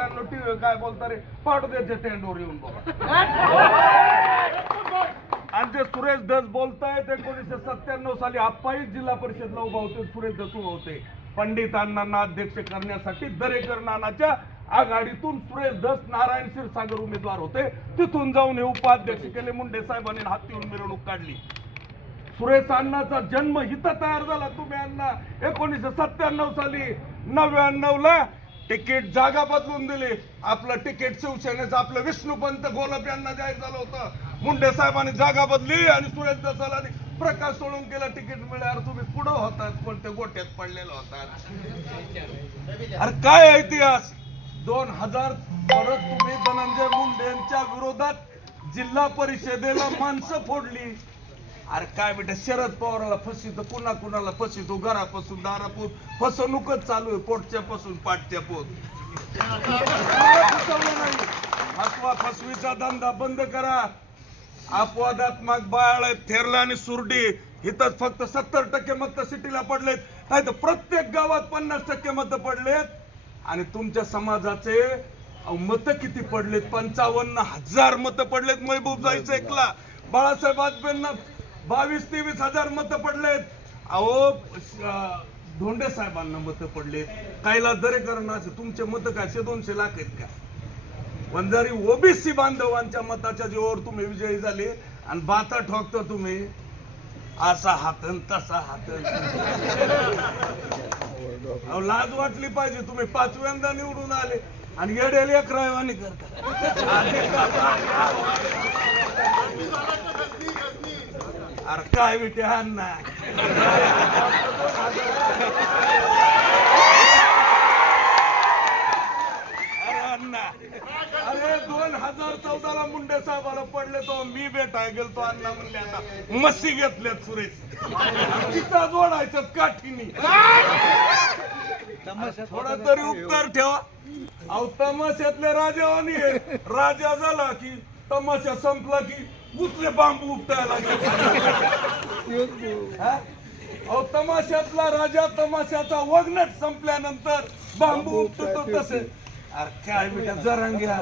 येड्यांनो TV काय बोलता रे पाडू द्यायचे टेंडवर येऊन बघा. आणि जे सुरेश धस बोलतायत 1997 साली आप्पाही जिल्हा परिषदला उभा होते. सुरेश धस उभा होते. पंडित अण्णांना अध्यक्ष करण्यासाठी दरेकर नानाच्या आघाडीतून सुरेश धस नारायण क्षीरसागर उमेदवार होते. तिथून जाऊन हे उपाध्यक्ष केले. मुंडे साहेबांनी हातीहून मिरवणूक काढली. सुरेश अण्णाचा जन्म इथं तयार झाला. तुम्ही अण्णा 1997 साली 99 ला तिकीट जागा बदलून दिली. आपलं तिकीट शिवसेनेचं आपलं विष्णुपंत गोलप यांना जाहीर झालं होतं. मुंडे साहेबांनी जागा बदली आणि सुरेश धसाला प्रकाश सोळुंकेला तिकीट मिळाल्यावर तुम्ही पुढं होतात कोणत्या गोट्यात पडलेला होतात. अरे काय इतिहास. 2000 परत तुम्ही धनंजय मुंडेंच्या विरोधात जिल्हा परिषदेला माणसं फोडली. अरे काय बेटा शरद पवाराला फसितो कुणा कुणाला फसितो घरापासून दारापूर फसवणूकच चालू आहे. पोटच्या पासून पाठच्या पोट फसवा फसवीचा धंदा बंद करा. अपवादात्मक बाळ थेरला आणि सुरडी इथं फक्त 70% मत सिटीला पडलेत. नाही तर प्रत्येक गावात 50% मत पडलेत. आणि तुमच्या समाजाचे मत किती पडलेत 55,000 मत पडलेत. महबूब जायचं ऐकला बाळासाहेब वाजपेयींना 22-23 हजार मत पडलेत. अहो धोंडे साहेबांना मत पडलेत. कैलास दरेकरांना तुमचे मत काय 100-200 लाख आहेत का. वंजारी ओबीसी बांधवांच्या मताच्या जीवावर तुम्ही विजयी झाले आणि बाता ठोकता तुम्ही असा हातन तसा हातन. अहो लाज वाटली पाहिजे. तुम्ही 5व्यांदा निवडून आले आणि येडेल एक रायवानी करता. अरे काय विटे अण्णा अरे अण्णा अरे 2014 ला मुंडे साहेबाला पडले तो मी भेटाय गेलतो. अण्णा म्हणले आता मस्सी घेतल्यात सुरेश चिता जोडायच्यात काठीनी. थोडा तरी उत्तर ठेवा. अहो तमाशातले राजावानी राजा झाला की तमाशा संपला की उचले बांबू उपटायला लागले. अहो तमाशातला राजा तमाशाचा वगनट संपल्यानंतर बांबू उपटतो तसे. अरे काय बेटा जरांग्या